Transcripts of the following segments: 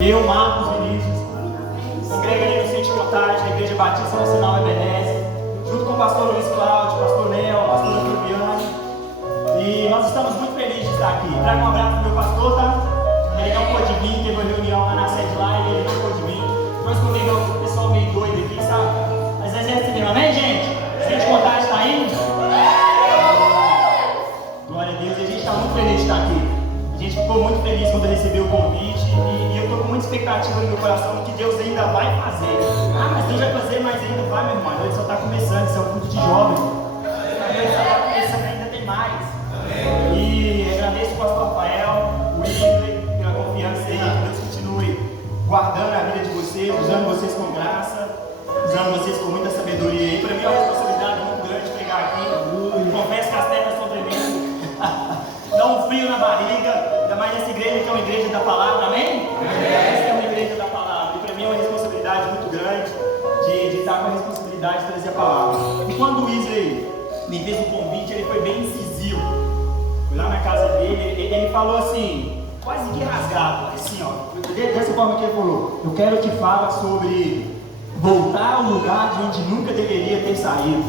Eu, Marcos Vinícius, congrego ali no Centro Contagem, na Igreja Batista Nacional Ebenezer, junto com o pastor Luiz Cláudio, pastor Léo, pastor Fabiane. E nós estamos muito felizes de estar aqui. Traga um abraço pro meu pastor, tá? Ele não pôde vir, teve uma reunião lá na sede lá e ele não pôde vir. Trouxe comigo o pessoal meio doido aqui, sabe? Mas é assim mesmo, amém, gente? Centro Contagem está indo? Glória a Deus, e a gente está muito feliz de estar aqui. A gente ficou muito feliz quando recebeu o convite e eu estou com muita expectativa no meu coração do que Deus ainda vai fazer. Ah, mas Deus vai fazer, mas ainda vai, meu irmão. Ele só está começando, isso é um culto de jovem. Deus está começando, ainda tem mais. E agradeço o pastor Rafael, o Wesley, pela confiança aí, que Deus continue guardando a vida de vocês, usando vocês com graça, usando vocês com muita sabedoria. E para mim é uma responsabilidade muito grande pregar aqui. Confesso que as pernas estão tremendo. Dá um frio na barriga, ainda mais essa igreja que é uma igreja da palavra, amém? Essa é uma igreja da palavra, e para mim é uma responsabilidade muito grande de estar com a responsabilidade de trazer a palavra. E quando o Wesley me fez um convite, ele foi bem incisivo. Fui lá na casa dele, ele falou assim, quase que rasgado, assim ó, dessa forma que ele falou: eu quero te falar sobre voltar ao lugar de onde nunca deveria ter saído.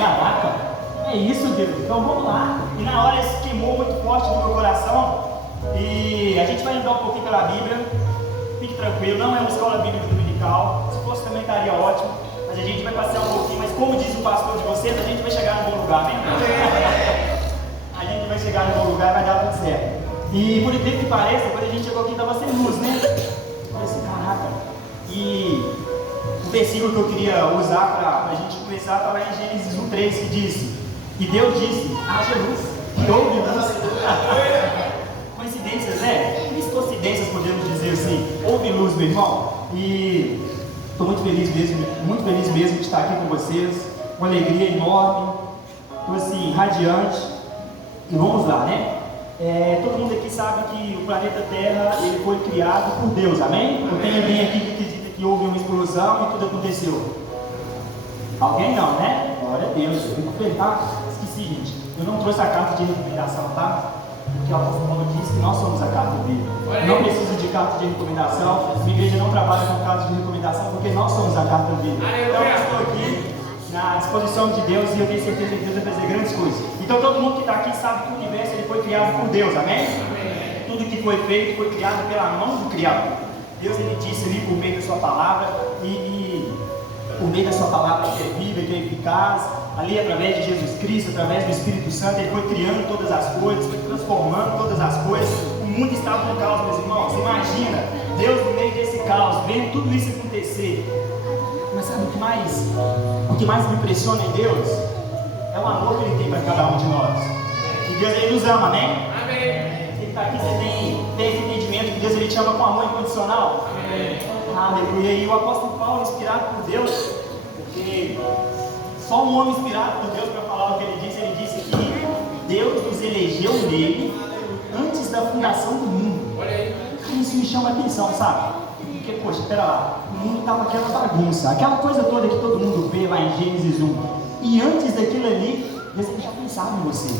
Caraca! É isso, Deus, então vamos lá. E na hora isso queimou muito forte no meu coração. E a gente vai andar um pouquinho pela Bíblia. Fique tranquilo, não é uma escola bíblica dominical. Se fosse também estaria ótimo. Mas a gente vai passear um pouquinho. Mas como diz o pastor de vocês, a gente vai chegar no bom lugar, né? A gente vai chegar no bom lugar e vai dar tudo certo. E por incrível que pareça, quando a gente chegou aqui estava sem luz, né? Eu falei assim, caraca. E o versículo que eu queria usar para a gente começar está lá em Gênesis 1:3, que diz: e Deus disse, haja luz, e houve luz. Coincidências, né? Coincidências, podemos dizer assim. Houve luz, meu irmão. E estou muito feliz mesmo de estar aqui com vocês. Uma alegria enorme. Estou assim, radiante. E vamos lá, né? Todo mundo aqui sabe que o planeta Terra ele foi criado por Deus, amém? Não tem alguém aqui que acredita que houve uma explosão e tudo aconteceu? Alguém não, né? Glória a Deus. Eu fico feliz. Esqueci, gente. Eu não trouxe a carta de recomendação, tá? Porque o apóstolo Paulo disse que nós somos a carta dele. Não preciso de carta de recomendação. Minha igreja não trabalha com carta de recomendação porque nós somos a carta dele. Então eu estou aqui na disposição de Deus e eu tenho certeza que Deus vai fazer grandes coisas. Então todo mundo que está aqui sabe que o universo ele foi criado por Deus, amém? Tudo que foi feito foi criado pela mão do Criador. Deus ele disse ali por meio da sua palavra e por meio da sua palavra que é viva, que é eficaz, ali através de Jesus Cristo, através do Espírito Santo, ele foi criando todas as coisas, foi transformando todas as coisas. O mundo estava no caos, meus irmãos. Imagina Deus no meio desse caos, vendo tudo isso acontecer. Mas sabe o que mais me impressiona em Deus? É o amor que ele tem para cada um de nós. E Deus ele nos ama, amém? Amém. Você está aqui, você tem esse entendimento que Deus ele te ama com amor incondicional? Amém. Aleluia. E o apóstolo Paulo, inspirado por Deus, porque só um homem inspirado por Deus para falar o que ele disse que Deus nos elegeu nele antes da fundação do mundo. Isso me chama a atenção, sabe? Porque, poxa, espera lá, o mundo estava aquela bagunça, aquela coisa toda que todo mundo vê lá em Gênesis 1. E antes daquilo ali, Deus ele já pensava em você.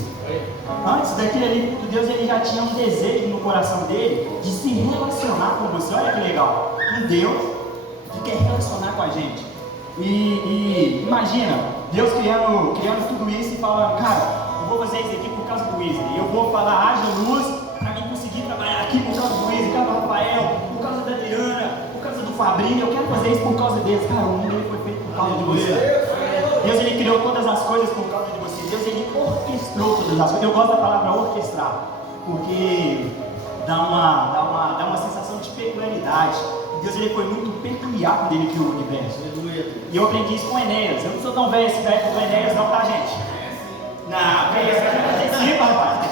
Antes daquilo ali, Deus ele já tinha um desejo no coração dele de se relacionar com você. Olha que legal, um Deus que quer relacionar com a gente. E imagina, Deus criando tudo isso e falando, cara, eu vou fazer isso aqui por causa do Wesley. Eu vou falar, haja luz, para mim conseguir trabalhar aqui por causa do Wesley, por causa do Rafael, por causa da Adriana, por causa do Fabrício. Eu quero fazer isso por causa deles. Cara, o mundo foi feito por causa de você. Deus ele criou todas as coisas por causa de você. Deus ele orquestrou todas as coisas. Eu gosto da palavra orquestrar, porque dá uma sensação de peculiaridade. Deus ele foi muito peculiar quando ele criou o universo. E eu aprendi isso com Enéas. Eu não sou tão velho assim da época do Enéas não, tá, gente? Não, que isso, rapaz.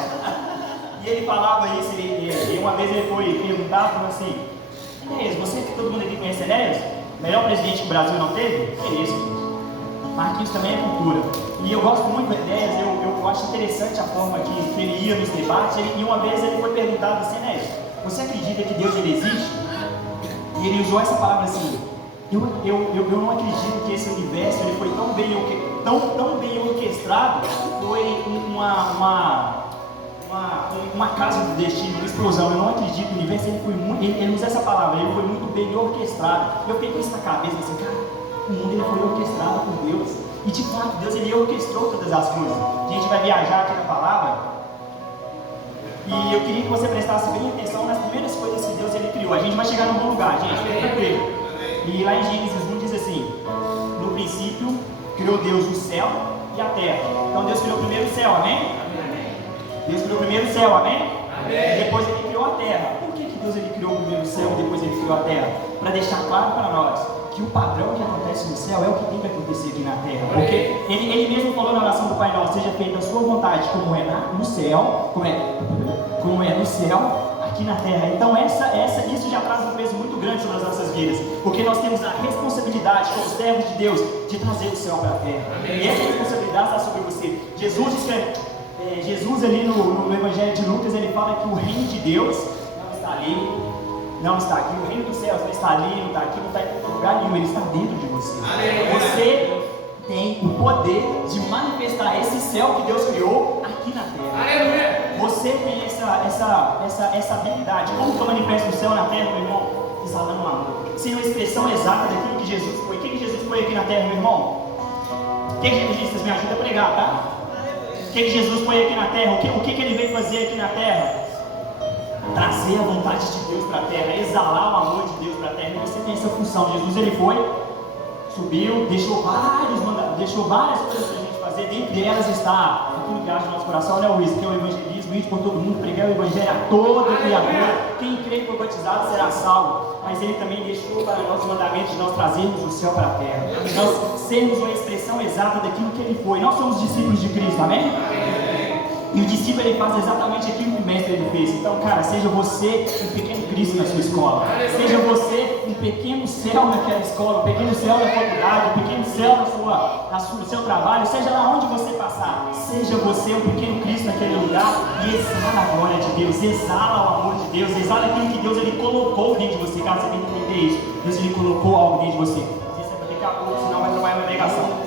E ele falava isso, e uma vez ele foi perguntar, falou assim: Enéas, você que todo mundo aqui conhece Enéas? Melhor presidente que o Brasil não teve? É isso. Marquinhos também é cultura. E eu gosto muito do Enéas, eu acho interessante a forma que ele ia nos debates. E uma vez ele foi perguntado assim: Enéas, você acredita que Deus ele existe? E ele usou essa palavra assim: eu não acredito que esse universo ele foi tão bem orquestrado, foi uma casa do destino, uma explosão. Eu não acredito, o universo ele usa essa palavra, ele foi muito bem orquestrado. Eu fiquei com isso na cabeça, assim, cara, o mundo ele foi orquestrado por Deus. E de fato, Deus ele orquestrou todas as coisas. A gente vai viajar aqui na palavra. E eu queria que você prestasse bem atenção nas primeiras coisas que Deus ele criou. A gente vai chegar num bom lugar, gente, fica tranquilo. E lá em Gênesis 1 diz assim: no princípio criou Deus o céu e a terra. Então Deus criou primeiro o céu, amém? Deus criou primeiro o céu, amém? E depois ele criou a terra. Por que Deus ele criou primeiro o céu e depois ele criou a terra? Para deixar claro para nós que o padrão que acontece no céu é o que tem que acontecer aqui na terra. Porque ele mesmo falou na oração do Pai Nosso: seja feita a sua vontade, como é no céu, como é no céu, aqui na terra. Então isso já traz um peso muito grande sobre as nossas vidas, porque nós temos a responsabilidade como servos de Deus de trazer o céu para a terra. E essa responsabilidade está sobre você. Jesus ali no Evangelho de Lucas, ele fala que o reino de Deus não está ali, não está aqui. O reino dos céus não está ali, não está aqui, não está em outro lugar nenhum. Ele está dentro de você. Você tem o poder de manifestar esse céu que Deus criou aqui na terra. Você tem essa habilidade. Como que eu manifesto o céu na terra, meu irmão? Exalando amor. Sendo a expressão exata daquilo que Jesus foi. O que Jesus foi aqui na terra, meu irmão? O que Jesus me ajuda a pregar, tá? O que Jesus foi aqui na terra? O que ele veio fazer aqui na terra? Trazer a vontade de Deus para a terra, exalar o amor de Deus para a terra. E você tem essa função. Jesus ele foi, subiu, deixou várias coisas para a gente fazer. Dentre elas está aquilo que acha no nosso coração, né, Luiz? Que é o evangelismo, ir por todo mundo, pregar o evangelho a todo criador. Quem crê e for batizado será salvo. Mas ele também deixou para nós o mandamento de nós trazermos o céu para a terra. Nós sermos uma expressão exata daquilo que ele foi. Nós somos discípulos de Cristo, amém? E o discípulo ele faz exatamente aquilo que o mestre ele fez. Então, cara, seja você um pequeno Cristo na sua escola. Seja você um pequeno céu naquela escola, um pequeno céu na faculdade, um pequeno céu no seu trabalho, seja lá onde você passar. Seja você um pequeno Cristo naquele lugar e exala a glória de Deus, exala o amor de Deus, exala aquilo que Deus ele colocou dentro de você. Cara, você tem que entender isso. Deus ele colocou algo dentro de você. Isso é daqui a pouco, senão vai trabalhar na pregação.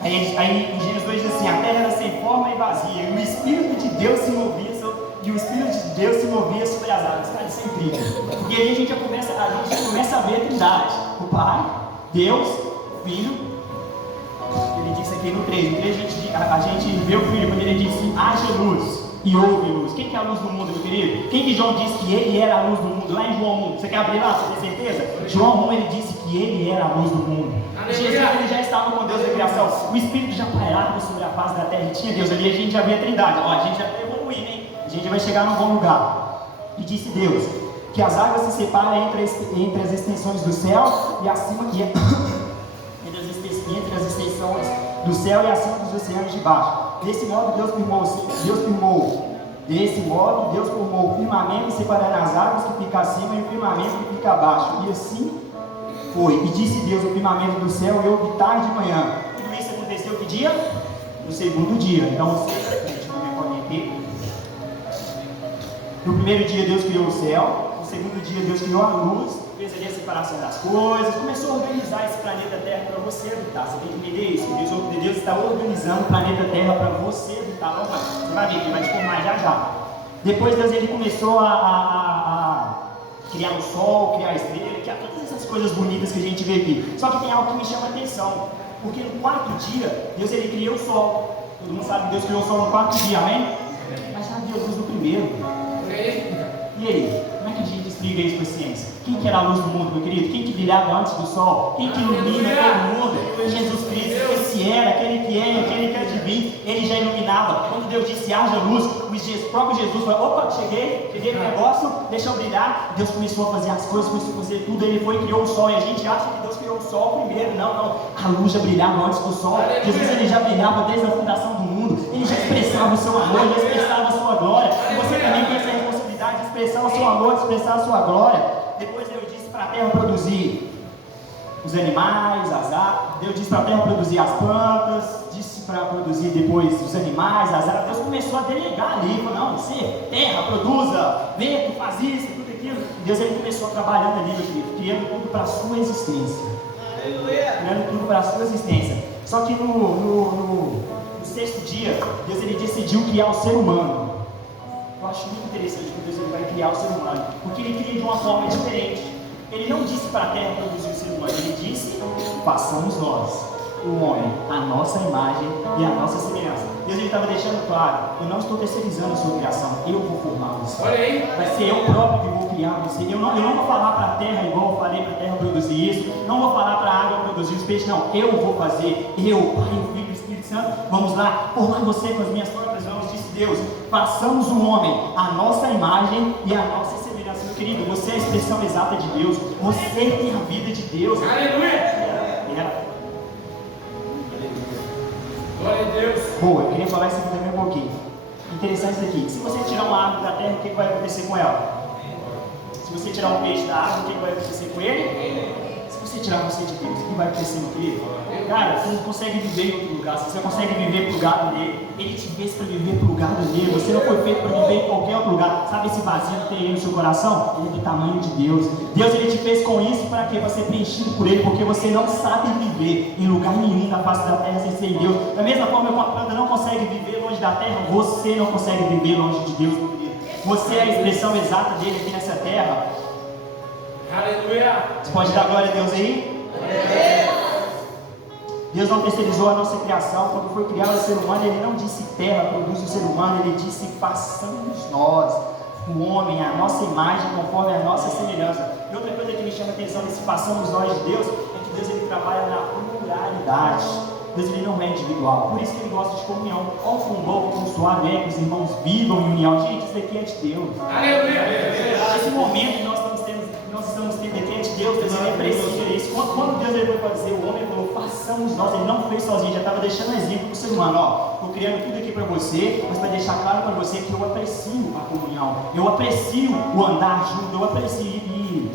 Aí em Gênesis 2 diz assim: a terra era sem forma e vazia, e o Espírito de Deus se movia sobre as águas. Cara, isso é incrível. E aí a gente já começa a ver a Trindade. O Pai, Deus, o Filho. Ele disse aqui no 3. No 3 a gente vê o Filho quando ele disse: haja luz e houve luz. Quem que é a luz do mundo, meu querido? Quem que João disse que ele era a luz do mundo? Lá em João 1. Você quer abrir lá, você tem certeza? João 1 ele disse que ele era a luz do mundo. Jesus ele já estava com Deus da criação. O Espírito já pairava sobre a face da terra e tinha Deus ali. A gente já vê a Trindade. Ó, a gente já está evoluindo, hein? A gente vai chegar num bom lugar. E disse Deus que as águas se separem entre as extensões do céu e acima entre as extensões do céu e acima dos oceanos de baixo. Desse modo Deus formou o firmamento, separando as águas que ficam acima e o firmamento que fica abaixo. E assim foi. E disse Deus: o firmamento do céu e houve tarde e manhã. Tudo isso aconteceu que dia? No segundo dia. Então você, no primeiro dia Deus criou o céu. No segundo dia Deus criou a luz, fez ali a separação das coisas, começou a organizar esse planeta Terra para você habitar. Você tem que entender isso. Deus está organizando o planeta Terra para você habitar. Você vai ver que ele vai te formar já. Depois Deus ele começou a criar o sol, criar a estrela, criar todas essas coisas bonitas que a gente vê aqui. Só que tem algo que me chama a atenção, porque no quarto dia Deus ele criou o sol. Todo mundo sabe que Deus criou o sol no quarto dia, amém? Mas já havia luz no primeiro. E aí, como é que a gente explica isso com a ciência? Quem que era a luz do mundo, meu querido? Quem que brilhava antes do sol? Quem que ilumina todo mundo? Foi Jesus Cristo. Esse era, aquele que é, aquele que há de vir, ele já iluminava. Quando Deus disse haja luz, o próprio Jesus falou: opa, cheguei no negócio, deixa eu brilhar. Deus começou a fazer as coisas, começou a fazer tudo. Ele foi e criou o sol. E a gente acha que Deus criou o sol primeiro. Não. A luz já brilhava antes do sol. Jesus ele já brilhava desde a fundação do mundo. Ele já expressava o seu amor, ele já expressava a sua glória. E você também tem essa responsabilidade de expressar o seu amor, de expressar a sua glória. Depois Deus disse para a terra produzir os animais, as aves. Deus disse para a terra produzir as plantas, disse para produzir depois os animais, as aves. Deus começou a delegar ali, falou: não, você, terra, produza, vento, faz isso, tudo aquilo. Deus ele começou trabalhando ali, meu querido, criando tudo para a sua existência. Criando tudo para a sua existência. Só que no sexto dia, Deus ele decidiu criar o ser humano. Eu acho muito interessante que Deus ele vai criar o ser humano, porque ele cria de uma forma diferente. Ele não disse para a terra produzir o ser humano, ele disse: façamos nós, o homem, a nossa imagem e a nossa semelhança. Deus estava deixando claro: eu não estou terceirizando a sua criação, eu vou formar você. Vai ser eu próprio que vou criar você. Eu não vou falar para a terra igual eu falei para a terra produzir isso, não vou falar para a água produzir os peixes, não. Eu vou fazer, eu, Pai, o Filho e o Espírito Santo, vamos lá, formar você com as minhas próprias mãos, disse Deus. Façamos o homem a nossa imagem e a nossa semelhança. Meu querido, você é a expressão exata de Deus, você tem a vida de Deus. Aleluia! Glória a Deus. Boa, eu queria falar isso aqui também um pouquinho. Interessante isso aqui. Se você tirar uma árvore da terra, o que vai acontecer com ela? Se você tirar um peixe da água, o que vai acontecer com ele? Se você tirar você de Deus, o que vai acontecer com ele? Cara, você não consegue viver em outro lugar. Se você consegue viver para o lugar dele, ele te fez para viver para o lugar dele. Você não foi feito para viver em qualquer outro lugar. Sabe esse vazio que tem aí no seu coração? Ele é do tamanho de Deus. Deus ele te fez com isso para que você preenchido por ele, porque você não sabe viver em lugar nenhum na face da terra sem ser em Deus. Da mesma forma que uma planta não consegue viver longe da terra, você não consegue viver longe de Deus. Você é a expressão exata dele aqui nessa terra. Aleluia! Você pode dar glória a Deus aí? Deus não terceirizou a nossa criação. Quando foi criado o ser humano, ele não disse terra produz o ser humano, ele disse façamos nós, o homem, a nossa imagem conforme a nossa semelhança. E outra coisa que me chama a atenção nesse façamos nós de Deus é que Deus ele trabalha na pluralidade. Deus ele não é individual, por isso que ele gosta de comunhão. Olha o fundou, como suave é que os irmãos vivam em união. Gente, isso daqui é de Deus. Aleluia! Esse momento que nós estamos tendo aqui é de Deus. Deus ele precisa disso. Quando Deus ele foi fazer, o homem falou, façamos nós. Ele não fez sozinho, já estava deixando um exemplo para o ser humano. Ó, estou criando tudo aqui para você, mas para deixar claro para você que eu aprecio a comunhão, eu aprecio o andar junto, eu aprecio ir.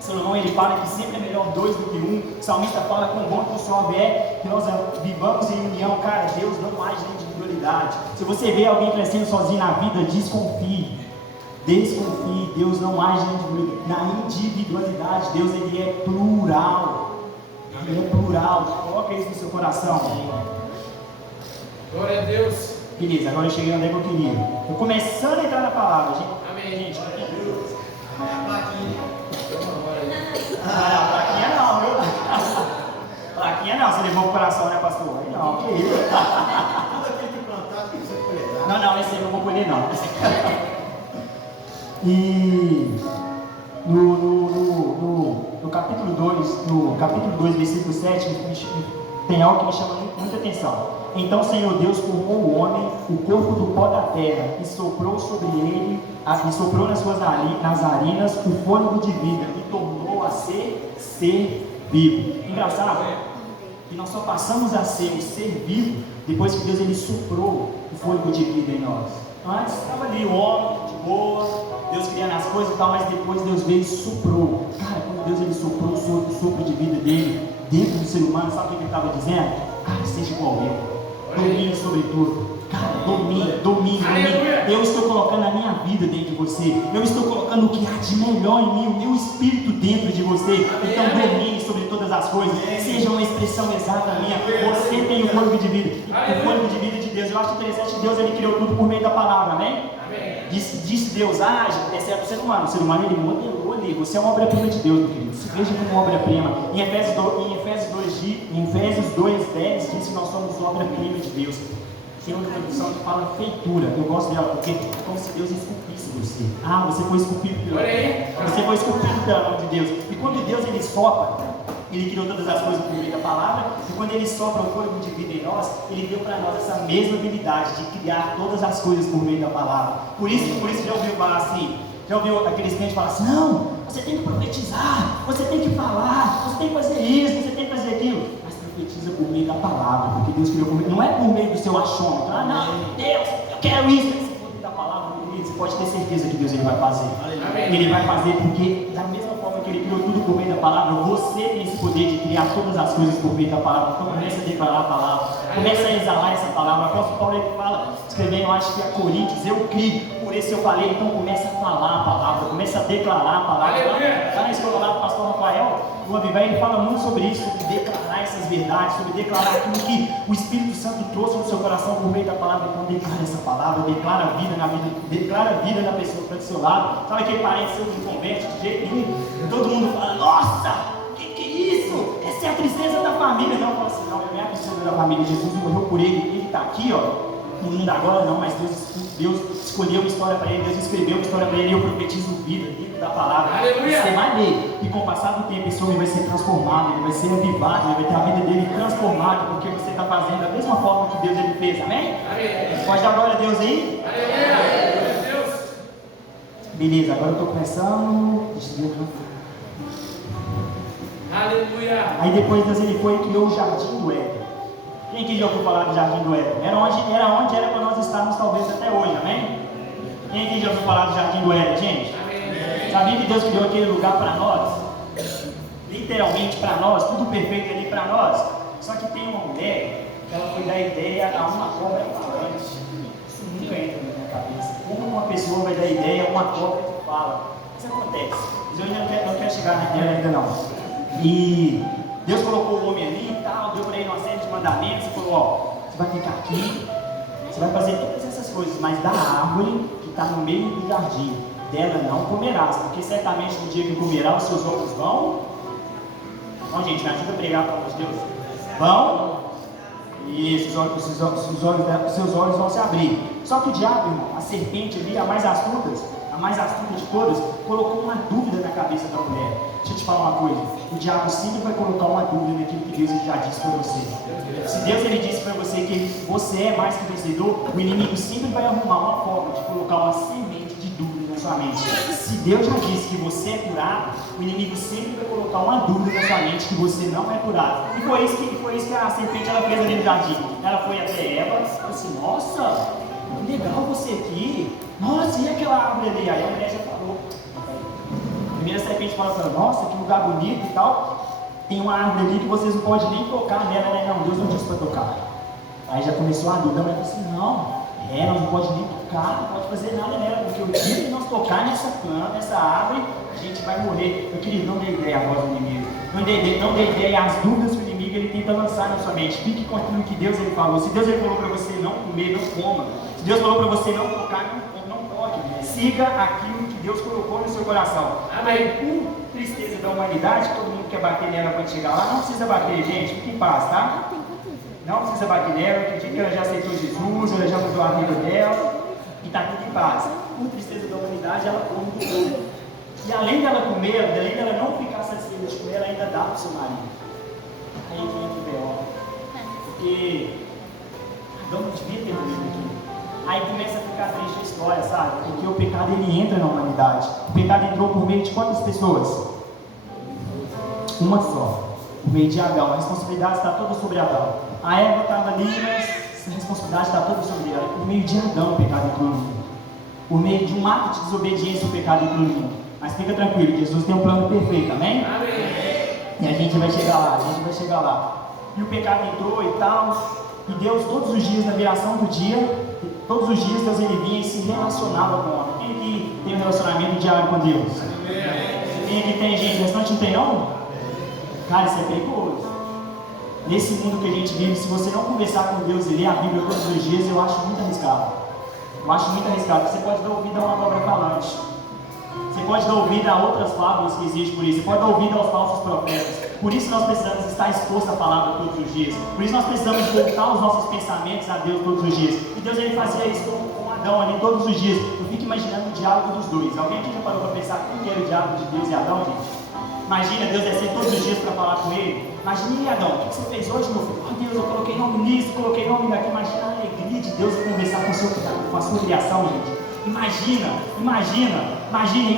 Salomão ele fala que sempre é melhor dois do que um. O salmista fala que um bom que o suave é que nós vivamos em união. Cara, Deus não age na individualidade. Se você vê alguém crescendo sozinho na vida, desconfie. Desconfie. Deus não age na individualidade. Deus ele é plural. Ele é plural. Coloca isso no seu coração. Glória a Deus. Beleza, agora eu cheguei onde é que eu queria. Estou começando a entrar na palavra, gente. Amém, gente. Plaquinha não, viu? Plaquinha não, você levou o coração, né, pastor? Não, que isso? Não, esse aí eu não vou colher, não. E no capítulo 2, versículo 7, tem algo que me chama muita atenção. Então o Senhor Deus formou o homem, o corpo do pó da terra, e soprou sobre ele, e soprou nas suas narinas o fôlego de vida, e tornou a ser vivo. Engraçado que nós só passamos a ser um ser vivo depois que Deus ele soprou o fôlego de vida em nós. Antes estava ali o homem, de boa, Deus criando as coisas e tal, mas depois Deus veio e soprou. Cara, quando Deus ele soprou o sopro de vida dele dentro do ser humano, sabe o que ele estava dizendo? Cara, seja igual eu. Domine sobre tudo. Cara, domine. Eu estou colocando a minha vida dentro de você. Eu estou colocando o que há de melhor em mim, o meu espírito dentro de você. Então domine sobre todas as coisas. Seja uma expressão exata minha. Você tem o fôlego de vida. O fôlego de vida de Deus. Eu acho interessante que Deus ele criou tudo por meio da palavra, amém? Disse Deus, age, exceto o ser humano. O ser humano ele modelou ali. Você é uma obra-prima de Deus, meu querido. Se veja como uma obra-prima. Em Efésios 2:10 diz que nós somos obra-prima de Deus. Tem outra tradução que fala feitura. Eu gosto dela porque é como se Deus esculpisse você. Ah, você foi esculpido pela mão de Deus. E quando Deus ele sopra, ele criou todas as coisas por meio da palavra. E quando ele sopra o fôlego de vida em nós, ele deu para nós essa mesma habilidade de criar todas as coisas por meio da palavra. Por isso já ouviu falar assim? Já ouviu aqueles clientes falar assim, não, você tem que profetizar, você tem que falar, você tem que fazer isso, você tem que fazer aquilo. Mas profetiza por meio da palavra, porque Deus criou por meio, não é por meio do seu achômetro. Ah, não, Deus, eu quero isso. Mas se for da palavra, você pode ter certeza que Deus ele vai fazer. Ele vai fazer porque, da mesma forma que ele criou tudo por meio da palavra, você tem esse poder de criar todas as coisas por meio da palavra. Então começa a declarar a palavra, começa a exalar essa palavra. O apóstolo Paulo ele fala, escrevendo, eu acho que é Coríntios, eu criei, por isso eu falei. Então começa a falar a palavra, começa a declarar a palavra. Lá na escola lá do pastor Rafael, O Avivar, ele fala muito sobre isso, sobre declarar essas verdades, sobre declarar aquilo que o Espírito Santo trouxe no seu coração por meio da palavra. Então declara essa palavra, declara a vida na vida, declara a vida na pessoa que está do seu lado. Sabe aquele parente seu que não converte de jeito nenhum? Todo mundo fala, nossa, que é isso? Essa é a tristeza da família. Não, fala assim, não, é a tristeza da família. Jesus morreu por ele está aqui, ó. No mundo agora não, mas Deus escolheu uma história para ele, Deus escreveu uma história para ele, e eu profetizo vida, vida da palavra. Aleluia. Você vai ver que com o passar do tempo esse homem vai ser transformado, ele vai ser avivado, ele vai ter a vida dele transformada, porque você está fazendo da mesma forma que Deus ele fez, amém? Aleluia. Pode dar glória a Deus aí? Aleluia. Deus. Beleza, agora eu estou começando. Aleluia. Aí depois Deus ele foi e criou o jardim do Éden. Quem que já ouviu falar do jardim do Éden? Era onde era para nós estarmos talvez até hoje, amém? Quem que já ouviu falar do jardim do Éden, gente? Amém. Sabia que Deus criou aquele lugar para nós? Literalmente para nós, tudo perfeito ali para nós. Só que tem uma mulher que ela foi dar ideia a uma cobra falante. Isso nunca entra na minha cabeça. Como uma pessoa vai dar ideia a uma cobra que fala? Isso acontece. Mas eu ainda não quero chegar nela ainda não. E Deus colocou o homem ali e tal, deu para ele uma série de mandamentos e falou, ó, você vai ficar aqui, você vai fazer todas essas coisas, mas da árvore que está no meio do jardim, dela não comerás, porque certamente no dia que comerá os seus olhos vão. Não, gente, me ajuda a pregar, pelo amor de Deus. Vão. Isso, os seus olhos vão se abrir. Só que o diabo, irmão, a serpente ali, a mais astuta de todas, colocou uma dúvida na cabeça da mulher. Deixa eu te falar uma coisa, o diabo sempre vai colocar uma dúvida naquilo que Deus já disse para você. Se Deus ele disse para você que você é mais que vencedor, o inimigo sempre vai arrumar uma forma de colocar uma semente de dúvida na sua mente. Se Deus já disse que você é curado, o inimigo sempre vai colocar uma dúvida na sua mente que você não é curado. E foi isso que a serpente ela fez ali no jardim. Ela foi até Eva e falou assim, nossa, legal você aqui. Nossa, e aquela árvore ali? Aí a mulher já falou. Primeiro a serpente fala assim, nossa, que lugar bonito e tal. Tem uma árvore ali que vocês não podem nem tocar nela, né? Não, Deus não disse para tocar. Aí já começou a dúvida, mas assim, não, nós não pode nem tocar, não pode fazer nada nela, porque o dia que nós tocar nessa planta, nessa árvore, a gente vai morrer. Eu queria não dê ideia à voz do inimigo. Não dê ideia às dúvidas que o inimigo ele tenta lançar na sua mente. Fique com aquilo que Deus ele falou. Se Deus ele falou para você não comer, não coma. Se Deus falou para você não tocar, não toque. Siga aquilo que Deus colocou no seu coração. Amém. Por tristeza da humanidade, todo mundo quer bater nela quando chegar lá. Não precisa bater, gente. Fique em paz, tá? Não precisa bater nela. Acredito que ela já aceitou Jesus, ela já mudou a vida dela. E está tudo em paz. Por tristeza da humanidade, ela come do mundo. E além dela comer, além dela não ficar satisfeita de comer, ela ainda dá para o seu marido. Aí vem aqui o B.O. Porque Adão não devia ter comido aqui. Aí começa a ficar triste a história, sabe? Porque o pecado ele entra na humanidade. O pecado entrou por meio de quantas pessoas? Uma só. Por meio de Adão. A responsabilidade está toda sobre Adão. A Eva estava ali, mas a responsabilidade está toda sobre ela. Por meio de Adão o pecado entrou no mundo. Por meio de um ato de desobediência o pecado entrou no mundo. Mas fica tranquilo, Jesus tem um plano perfeito, amém? Amém. E a gente vai chegar lá, E o pecado entrou e tal. E Deus todos os dias, na viração do dia, todos os dias Deus ele vinha e se relacionava com o homem. Quem aqui tem um relacionamento diário com Deus? Quem aqui tem, gente? O restante não tem não? Cara, isso é perigoso. Nesse mundo que a gente vive, se você não conversar com Deus e ler a Bíblia todos os dias, eu acho muito arriscado. Você pode dar ouvido a uma cobra falante. Você pode dar ouvido a outras fábulas que existem por isso. Você pode dar ouvido aos falsos profetas. Por isso nós precisamos estar expostos à palavra todos os dias. Por isso nós precisamos voltar os nossos pensamentos a Deus todos os dias. E Deus ele fazia isso com Adão ali todos os dias. Eu fico imaginando o diálogo dos dois. Alguém aqui já parou para pensar quem era o diálogo de Deus e Adão, gente? Imagina Deus descer todos os dias para falar com ele. Imagina, Adão, o que você fez hoje, meu filho? Oh Deus, eu coloquei nome nisso, coloquei nome daqui. Imagina a alegria de Deus conversar com a sua criação, gente. Imagine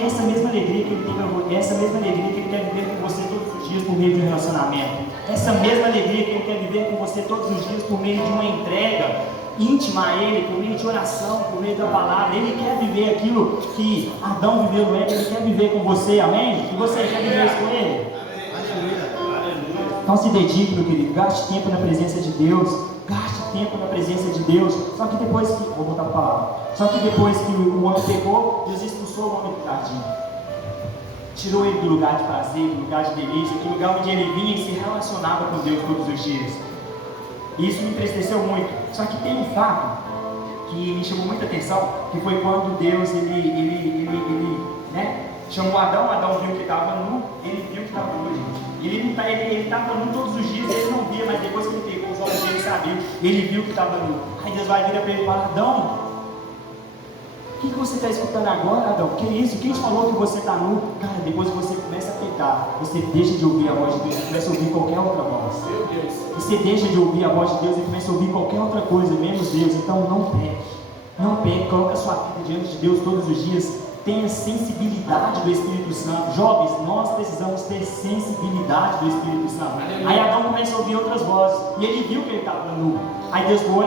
essa mesma alegria que ele tem para você, essa mesma alegria que ele quer viver com você todos os dias por meio de um relacionamento. Essa mesma alegria que ele quer viver com você todos os dias por meio de uma entrega íntima a ele, por meio de oração, por meio da palavra. Ele quer viver aquilo que Adão viveu no Éden, ele quer viver com você, amém? E você quer viver isso com ele? Então se dedique, meu querido, gaste tempo na presença de Deus. Gaste tempo na presença de Deus. Só que depois que... Vou voltar para a palavra. Só que depois que o homem pecou, Deus expulsou o homem do jardim. tirou ele do lugar de prazer, do lugar de delícia, do lugar onde ele vinha e se relacionava com Deus todos os dias. E isso me entristeceu muito. Só que tem um fato que me chamou muita atenção, que foi quando Deus chamou Adão viu que estava nu, ele viu que estava nu, gente. Ele estava nu todos os dias, ele não via, mas depois que ele pegou os olhos dele, sabia, ele viu que estava nu. Aí Deus vai virar para ele e fala: Adão, o que você está escutando agora, Adão? Que isso? Quem te falou que você está nu? Cara, depois que você começa a pecar, você deixa de ouvir a voz de Deus e começa a ouvir qualquer outra voz. Meu Deus. Você deixa de ouvir a voz de Deus e começa a ouvir qualquer outra coisa, menos Deus. Então não peque. Não peque, coloque a sua vida diante de Deus todos os dias. Tenha sensibilidade do Espírito Santo. Jovens, nós precisamos ter sensibilidade do Espírito Santo. Aí Adão começa a ouvir outras vozes. E ele viu que ele estava nu. Aí Deus foi.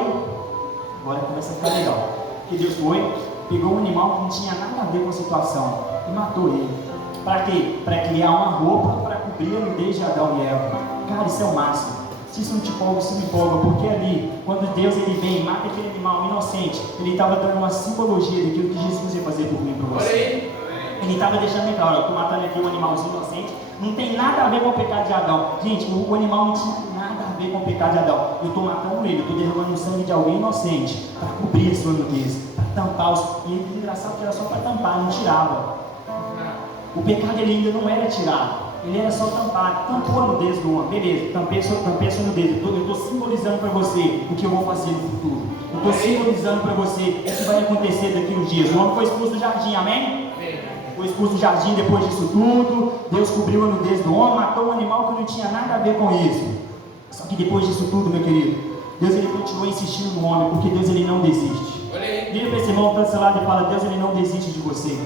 Agora começa a ficar legal. Que Deus foi, pegou um animal que não tinha nada a ver com a situação e matou ele. Para quê? Para criar uma roupa para cobrir a nudez de Adão e Eva. Cara, isso é o máximo. Se isso não te empolga, isso me empolga, porque ali, quando Deus ele vem e mata aquele animal inocente, ele estava dando uma simbologia daquilo que Jesus ia fazer por mim e por você. Ele estava deixando bem claro: eu estou matando aqui um animalzinho inocente, não tem nada a ver com o pecado de Adão. Gente, o animal não tinha nada a ver com o pecado de Adão. Eu estou matando ele, eu estou derramando o sangue de alguém inocente, para cobrir a sua nudez, para tampar os... E é engraçado que era só para tampar, não tirava. O pecado ele ainda não era tirado. Ele era só tampado, tampou a nudez do homem, beleza, tampei a sua nudez. Eu estou simbolizando para você o que eu vou fazer no futuro. Eu estou simbolizando para você o que vai acontecer daqui uns dias. O homem foi expulso do jardim, amém? Foi expulso do jardim depois disso tudo. Deus cobriu a nudez do homem, matou um animal que não tinha nada a ver com isso. Só que depois disso tudo, meu querido, Deus ele continua insistindo no homem, porque Deus ele não desiste. Vira para esse irmão que está do seu lado e fala: Deus ele não desiste de você.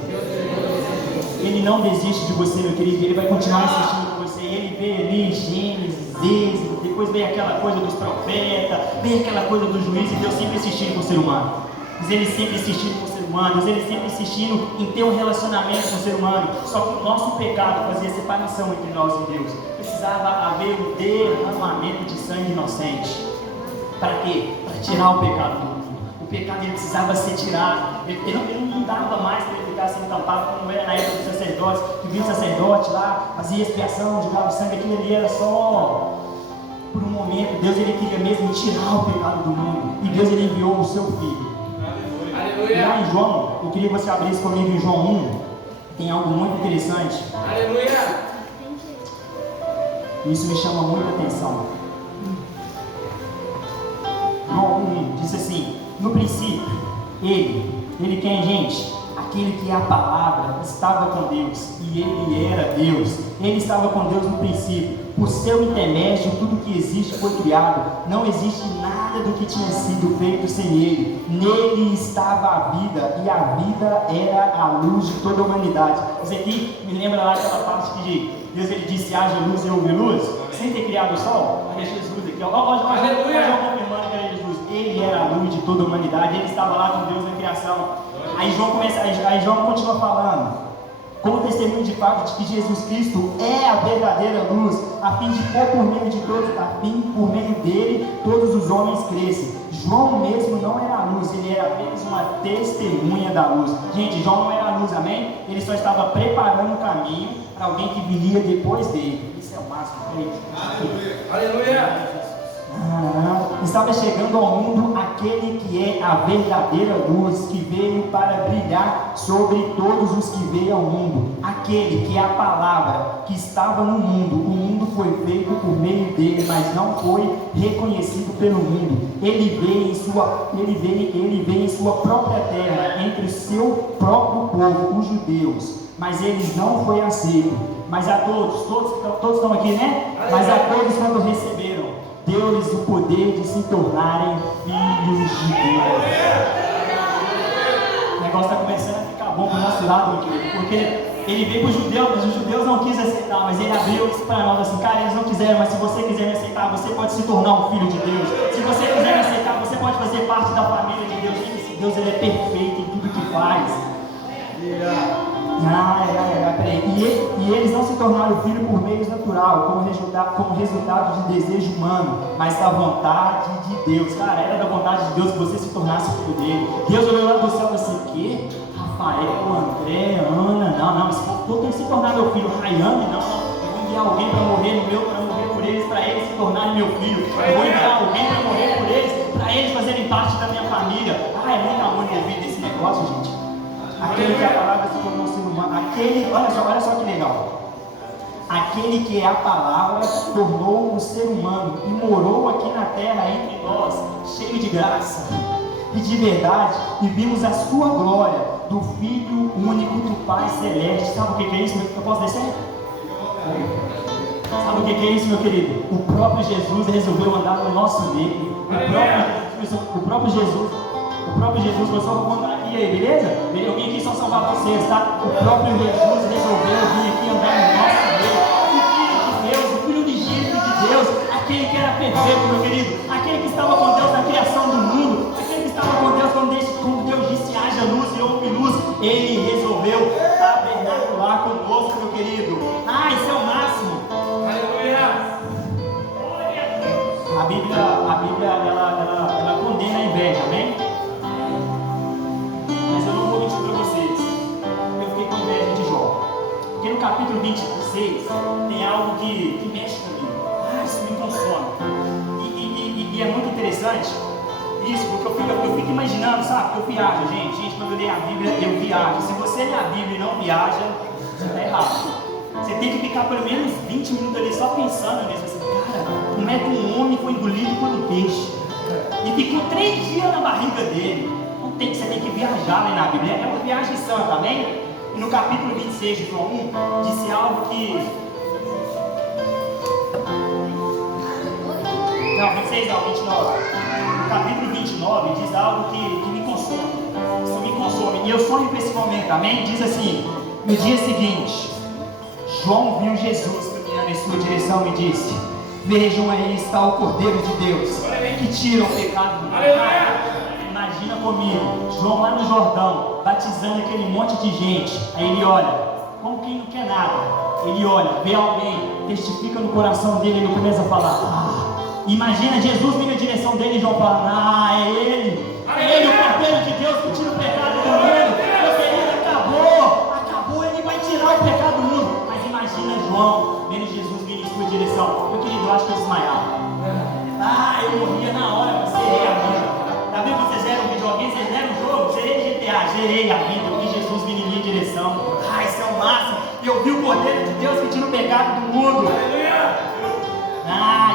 Ele não desiste de você, meu querido. Ele vai continuar insistindo com você. Ele vê ali Gênesis, Êxodo, depois vem aquela coisa dos profetas, vem aquela coisa dos juízes. E Deus sempre insistindo com o ser humano. Deus ele sempre insistindo com o ser humano. Deus ele sempre insistindo em ter um relacionamento com o ser humano. Só que o nosso pecado fazia separação entre nós e Deus. Precisava haver um derramamento de sangue inocente. Para quê? Para tirar o pecado do mundo. O pecado ele precisava ser tirado. Ele não dava mais para ele ficar sendo tampado, como era na época dos sacerdotes, que vinha o sacerdote lá, fazia expiação, jogava sangue. Aquilo ali era só por um momento. Deus ele queria mesmo tirar o pecado do mundo. E Deus ele enviou o seu filho. Aleluia. Lá em João, eu queria que você abrisse comigo em João 1. Tem algo muito interessante. Aleluia. Isso me chama muita atenção. João 1 diz assim: no princípio, ele quem, gente? Aquele que é a palavra, estava com Deus, e ele era Deus. Ele estava com Deus no princípio. Por seu intermédio, tudo que existe foi criado. Não existe nada do que tinha sido feito sem ele. Nele estava a vida, e a vida era a luz de toda a humanidade. Isso aqui me lembra lá aquela parte que Deus ele disse: haja luz e houve luz, sem ter criado o sol. Olha Jesus aqui, olha confirmando que era Jesus. Ele era a luz de toda a humanidade, ele estava lá com Deus na criação. Aí João continua falando, como testemunho de fato de que Jesus Cristo é a verdadeira luz, a fim de pôr por meio dele todos os homens crescem. João mesmo não era a luz, ele era apenas uma testemunha da luz. Gente, João não era a luz, amém? Ele só estava preparando o caminho para alguém que viria depois dele. Isso é o máximo. Aleluia. Estava chegando ao mundo aquele que é a verdadeira luz, que veio para brilhar sobre todos os que veio ao mundo. Aquele que é a palavra que estava no mundo. O mundo foi feito por meio dele, mas não foi reconhecido pelo mundo. Ele veio em sua própria terra, entre o seu próprio povo, os judeus. Mas eles não foi aceito. Mas a todos estão aqui, né? Mas a todos quando receberam, deu-lhes o poder de se tornarem filhos de Deus. O negócio está começando a ficar bom para o nosso lado, meu querido, porque ele veio para os judeus, mas os judeus não quis aceitar, mas ele abriu isso para nós assim: cara, eles não quiseram, mas se você quiser me aceitar, você pode se tornar um filho de Deus. Se você quiser me aceitar, você pode fazer parte da família de Deus. Esse Deus ele é perfeito em tudo que faz. E eles não se tornaram filho por meio natural, como resultado de desejo humano, mas da vontade de Deus. Cara, era da vontade de Deus que você se tornasse filho dele. Deus olhou lá do céu e disse: o quê? A Rafael, André, Ana, não, esse povo tem que se tornar meu filho. Rayane, não, eu vou enviar alguém para morrer por eles, para eles se tornarem meu filho. Eu vou enviar alguém para morrer por eles, para eles fazerem parte da minha família. É muito amor envolvido nesse negócio, gente. Aquele que a palavra se tornou um ser humano, olha só que legal. Aquele que é a palavra se tornou um ser humano e morou aqui na terra entre nós, cheio de graça e de verdade, e vimos a sua glória do Filho único do Pai Celeste. Sabe o que é isso? Eu posso descer? Sabe o que é isso, meu querido? O próprio Jesus resolveu andar no nosso meio. O próprio Jesus, eu só vou contar aqui aí, beleza? Eu vim aqui só salvar vocês, tá? O próprio Jesus resolveu vir aqui andar no nosso meio. O Filho de Deus, o Filho unigênito de Deus, aquele que era perfeito, meu querido, aquele que estava com Deus na criação do mundo, aquele que estava com Deus quando Deus disse haja luz e houve luz, ele resolveu tabernacular conosco, meu querido. Isso é o máximo. Aleluia. A Bíblia ela condena a inveja, amém? Mas eu não vou mentir para vocês, eu fiquei com inveja de Jó, porque no capítulo 26 tem algo que mexe comigo. Isso me consome, e é muito interessante isso, porque eu fico imaginando, sabe? Eu viajo, gente, quando eu leio a Bíblia, eu viajo. Se você lê a Bíblia e não viaja, você está errado. Você tem que ficar pelo menos 20 minutos ali só pensando nisso, assim, cara, como é que um homem foi engolido por um peixe e ficou 3 dias na barriga dele? Você tem que viajar ali na Bíblia, é uma viagem santa, amém? E no capítulo 26 de João 1, disse algo que... Não, 26 não, 29. No capítulo 29 diz algo que me consome. Isso me consome. E eu sonho com esse momento, amém? Diz assim: no dia seguinte, João viu Jesus caminhando em sua direção e disse: vejam, aí está o Cordeiro de Deus, que tira o pecado do mundo. Imagina comigo, João lá no Jordão, batizando aquele monte de gente. Aí ele olha, como quem não quer nada. Ele olha, vê alguém, testifica no coração dele e ele começa a falar: imagina Jesus vindo na direção dele e João fala: é ele, o Cordeiro de Deus que tira o pecado do mundo. Meu querido, acabou, ele vai tirar o pecado do mundo. Mas imagina João vendo Jesus vindo em sua direção. Meu querido, eu acho que eu desmaiava. Eu morria na hora, eu zerei a vida. Tá vendo quando você zera um videogame, você zera um jogo? Zerei GTA, zerei a vida, eu vi Jesus vindo em minha direção. Isso é o máximo. E eu vi o Cordeiro de Deus que tira o pecado do mundo.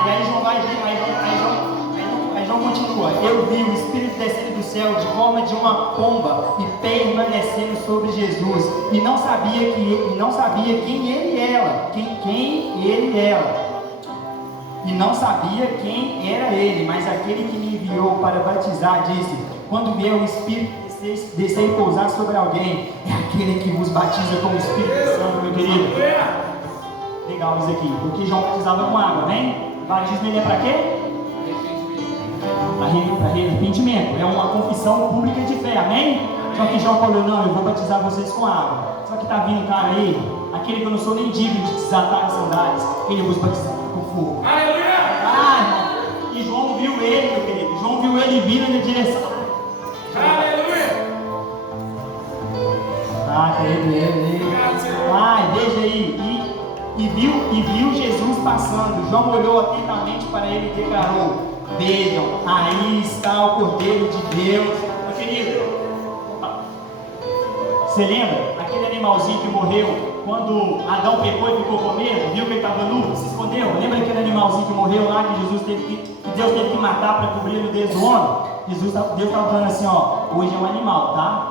E aí João vai ver, aí João continua: eu vi o Espírito descendo do céu de forma de uma pomba e permanecendo sobre Jesus, e não sabia quem ele era, e não sabia quem era ele, mas aquele que me enviou para batizar disse: quando vier o Espírito descer e pousar sobre alguém, é aquele que vos batiza com o Espírito Santo, meu querido. Legal isso aqui, porque João batizava com água, vem? O batismo ele é para quê? Para arrependimento, é uma confissão pública de fé, amém? Só que João falou: não, eu vou batizar vocês com água. Só que está vindo um cara aí, aquele que eu não sou nem digno de desatar as sandálias, ele vos batizar com fogo. E João viu ele, meu querido, João viu ele vindo na direção. Aleluia! Veja aí, e viu Jesus passando. João olhou atentamente para ele e declarou: vejam, aí está o Cordeiro de Deus. Meu querido, você lembra aquele animalzinho que morreu quando Adão pecou e ficou com medo? Viu que ele estava nu, se escondeu? Lembra aquele animalzinho que morreu lá, que Deus teve que matar para cobrir a nudez do homem? Deus estava falando assim: hoje é um animal, tá?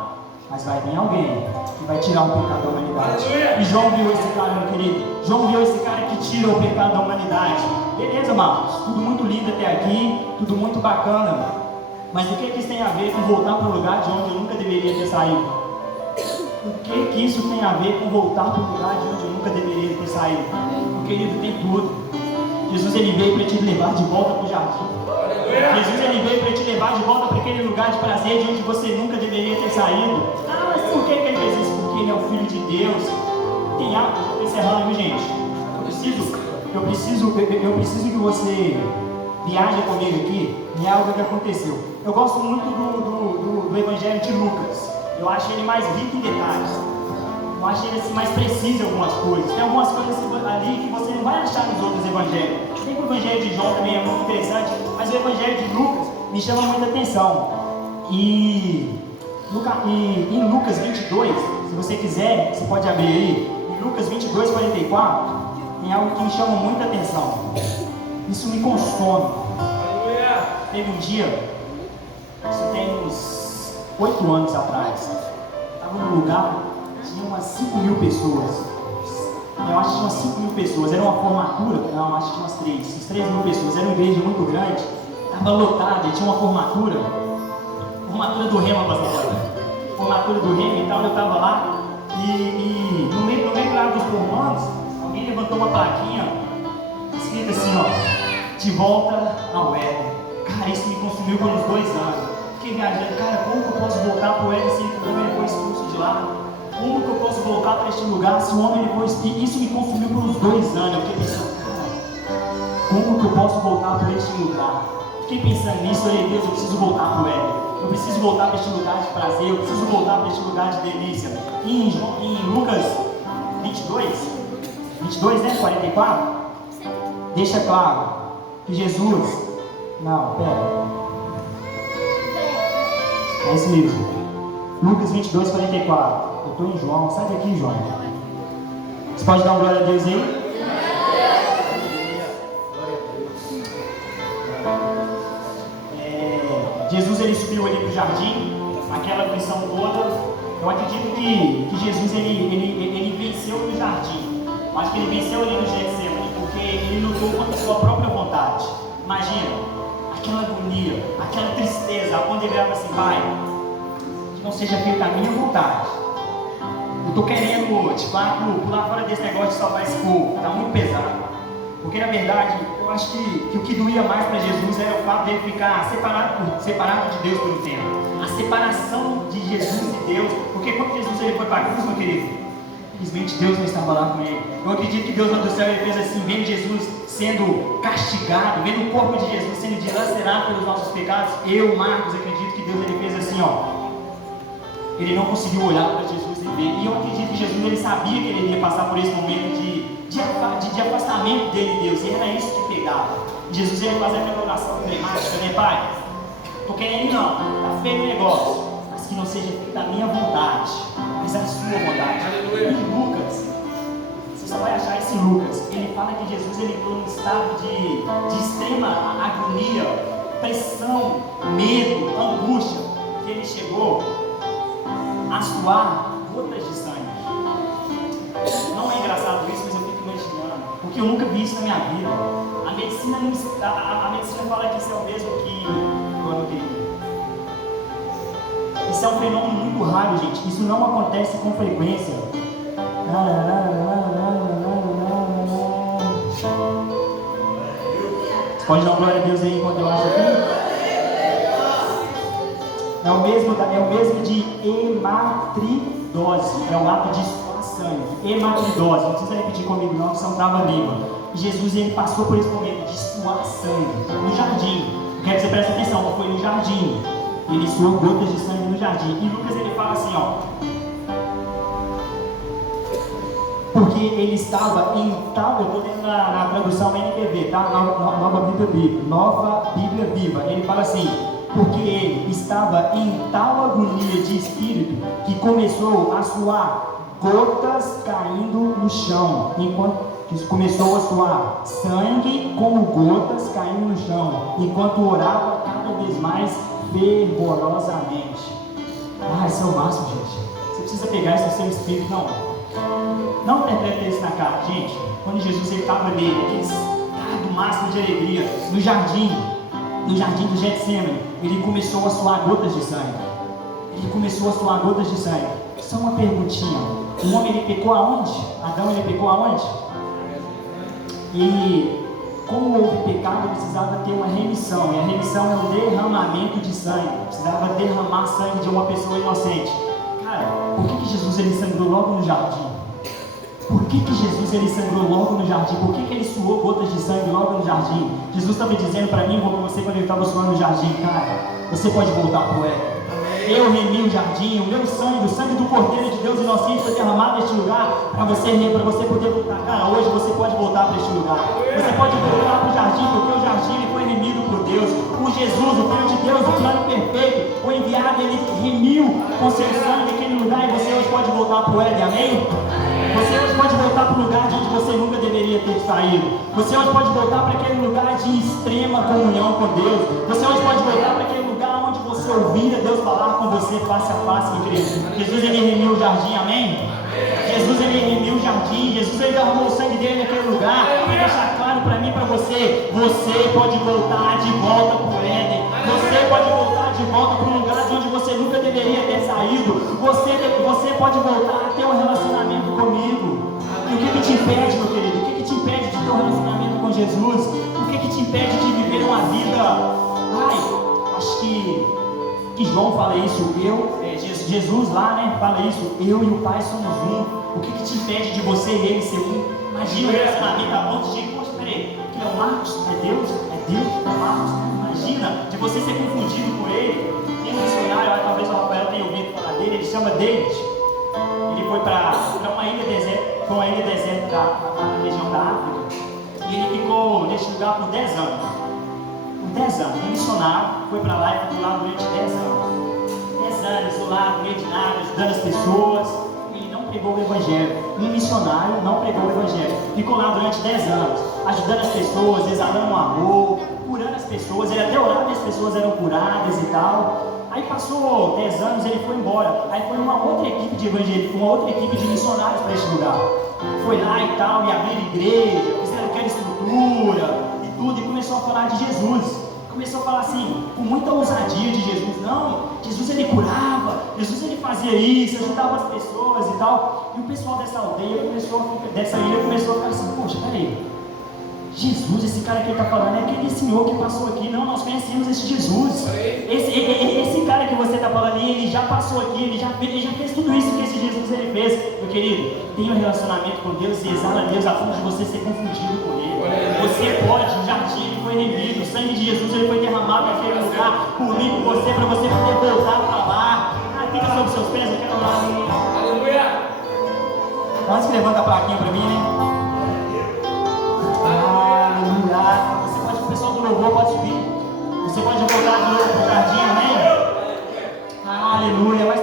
Mas vai vir alguém que vai tirar o pecado da humanidade. E João viu esse cara, meu querido. João viu esse cara que tira o pecado da humanidade. Beleza, amados? Tudo muito lindo até aqui, tudo muito bacana. Mas o que isso tem a ver com voltar para o lugar de onde eu nunca deveria ter saído? O que isso tem a ver com voltar para o lugar de onde eu nunca deveria ter saído? Meu querido, tem tudo. Jesus ele veio para te levar de volta para o jardim. Jesus ele veio para te levar de volta para aquele lugar de prazer de onde você nunca deveria ter saído. Mas por que ele fez isso? Porque ele é o Filho de Deus. Tem algo, estou encerrando, viu, gente? Eu preciso que você viaje comigo aqui em algo que aconteceu. Eu gosto muito do Evangelho de Lucas. eu acho ele mais rico em detalhes. Eu acho ele assim, mais preciso em algumas coisas. Tem algumas coisas ali que você não vai achar nos outros evangelhos. Tem que o evangelho de João também é muito interessante, mas o evangelho de Lucas me chama muita atenção. E em Lucas 22, se você quiser, você pode abrir aí. Em Lucas 22, 44, tem algo que me chama muita atenção. Isso me consome. Teve um dia, isso tem uns 8 anos atrás, estava num lugar, tinha umas 5.000 pessoas. Eu acho que tinha umas 5.000 pessoas. Era uma formatura, não, acho que tinha umas 3.000 pessoas. Era uma igreja muito grande, estava lotada, tinha uma formatura do Rema, pastor. Formatura do Rema e tal. Eu estava lá e no meio lá dos formandos, alguém levantou uma plaquinha escrita assim, ó, de volta ao Éden. Cara, isso me consumiu por uns 2 anos. Fiquei viajando, cara, como que eu posso voltar para o Éden se o homem foi expulso de lá? Como que eu posso voltar para este lugar se o homem foi expulso? Isso me consumiu por uns 2 anos. Eu fiquei pensando, cara, como que eu posso voltar para este lugar? Fiquei pensando nisso, olha Deus, eu preciso voltar para o Éden. Eu preciso voltar para este lugar de prazer, eu preciso voltar para este lugar de delícia. Em Lucas 22, né, 44, deixa claro que Jesus... Não, pera. É esse livro. Lucas 22, 44. Eu estou em João. Sai daqui, João. Você pode dar uma glória a Deus aí? Jesus ele subiu ali para o jardim, aquela missão toda. Eu acredito que Jesus ele venceu no jardim. Eu acho que ele venceu ali no Getsemane, porque ele lutou contra a sua própria vontade. Imagina, aquela agonia, aquela tristeza, quando ele olhava assim, Pai, que não seja feita a minha vontade. Eu estou querendo, de fato, pular fora desse negócio de salvar esse povo, está muito pesado. Porque na verdade, eu acho que o que doía mais para Jesus era o fato dele ficar separado de Deus pelo tempo. A separação de Jesus e Deus, porque quando Jesus ele foi para a cruz, meu querido, infelizmente Deus não estava lá com ele. Eu acredito que Deus lá do céu ele fez assim, vendo Jesus sendo castigado, vendo o corpo de Jesus sendo dilacerado pelos nossos pecados. Eu, Marcos, acredito que Deus ele fez assim, ó. Ele não conseguiu olhar para Jesus e ver. E eu acredito que Jesus ele sabia que ele iria passar por esse momento de afastamento dele de Deus. E era isso que pegava. E Jesus ele faz aquela oração emblemática, né, Pai? Estou querendo ir não, está feio o negócio, mas que não seja feita a minha vontade, mas a sua vontade. Aleluia. Em Lucas, você só vai achar isso em Lucas. Ele fala que Jesus ele entrou num estado de extrema agonia, pressão, medo, angústia, que ele chegou a suar gotas de sangue. Não é engraçado isso, mas eu fico imaginando, porque eu nunca vi isso na minha vida. A medicina fala que isso é o mesmo que isso é um fenômeno muito raro, gente. Isso não acontece com frequência. Você pode dar uma glória a Deus aí enquanto eu acho aqui? É o mesmo de hematridose, é o ato de suar sangue. Hematridose, não precisa repetir comigo não, que são trava-língua. Jesus ele passou por esse momento de suar sangue no jardim. Eu quero que você preste atenção, foi no jardim. Ele suou gotas de sangue no jardim. E Lucas ele fala assim, ó. Porque ele estava em tal, eu estou lendo na tradução NBV, tá? Nova Bíblia Viva. Ele fala assim, porque ele estava em tal agonia de espírito que começou a suar gotas caindo no chão, enquanto começou a suar sangue como gotas caindo no chão, enquanto orava cada vez mais fervorosamente. Esse é o máximo, gente. Você precisa pegar isso no seu espírito, não interpreta isso na cara, gente. Quando Jesus estava nele, aquele estado máximo de alegria, no jardim do Getsemane, ele começou a suar gotas de sangue. Só uma perguntinha: o homem ele pecou aonde? Adão ele pecou aonde? E como houve pecado, precisava ter uma remissão, e a remissão é o derramamento de sangue. Precisava derramar sangue de uma pessoa inocente. Cara, por que Jesus ele sangrou logo no jardim? Por que Jesus ele sangrou logo no jardim? Por que ele suou gotas de sangue logo no jardim? Jesus estava dizendo para mim, como você, quando ele estava suando no jardim, cara, você pode voltar para o Éden. Eu remi o jardim, o meu sangue, o sangue do Cordeiro de Deus inocente foi derramado neste lugar para você poder voltar. Cara, hoje você pode voltar para este lugar. Você pode voltar para o jardim, porque o jardim ele foi remido por Deus. O Jesus, o Filho de Deus, o plano perfeito, o enviado, ele remiu com seu sangue aquele lugar e você hoje pode voltar para o Éden, amém? Você hoje pode voltar para o lugar de onde você nunca deveria ter saído. Você hoje pode voltar para aquele lugar de extrema comunhão com Deus. Você hoje pode voltar para aquele lugar onde você ouvia Deus falar com você face a face, meu querido. Jesus, ele remiu o jardim, amém? Jesus, ele remiu o jardim. Jesus, ele derramou o sangue dele naquele lugar para deixar claro para mim e para você. Você pode voltar de volta para o Éden. Você pode voltar de volta para o lugar de onde você nunca deveria ter saído. Você pode voltar a ter um relacionamento comigo. E o que te impede, meu querido? O que te impede de ter um relacionamento com Jesus? O que te impede de viver uma vida? Acho que João fala isso, Jesus lá, né, fala isso, eu e o Pai somos um. O que te impede de você e ele ser um? Imagina o relacionamento a ponto de, poxa, peraí, que é o Marcos? É Deus, é Marcos. Imagina, de você ser confundido com ele. Tem um missionário, talvez o Rafael tenha ouvido falar dele, ele chama David. Ele foi para uma ilha deserta, na região da África, e ele ficou nesse lugar por 10 anos. Por 10 anos, ele missionário, foi para lá e ficou lá durante 10 anos. 10 anos, isolado, no meio de nada, ajudando as pessoas, e não pregou o Evangelho. Um missionário não pregou o Evangelho. Ficou lá durante 10 anos, ajudando as pessoas, exalando o amor, curando as pessoas. Ele até orava e as pessoas eram curadas e tal. Aí passou 10 anos, ele foi embora. Aí foi uma outra equipe de evangelistas, uma outra equipe de missionários para esse lugar. Foi lá e tal, e abriram igreja, fizeram aquela estrutura e tudo, e começou a falar de Jesus. Começou a falar assim, com muita ousadia de Jesus. Não, Jesus ele curava, Jesus ele fazia isso, ajudava as pessoas e tal. E o pessoal dessa aldeia dessa ilha começou a ficar assim, poxa, peraí, Jesus, esse cara que ele está falando é aquele senhor que passou aqui. Não, nós conhecemos esse Jesus. Esse cara que você está falando aí, ele já passou aqui, ele já fez tudo isso que esse Jesus ele fez. Meu querido, tenha um relacionamento com Deus e exala a Deus a ponto de você ser confundido com ele. Você pode, o jardim ele foi remido, o sangue de Jesus ele foi derramado naquele lugar por mim, por você, para você poder voltar para lá. Fica sobre os seus pés, eu quero lá. Aleluia! Antes que levanta a plaquinha para mim, né? Aleluia! Você pode, o pessoal do louvor pode subir. Você pode voltar de novo para o jardim, amém? Aleluia!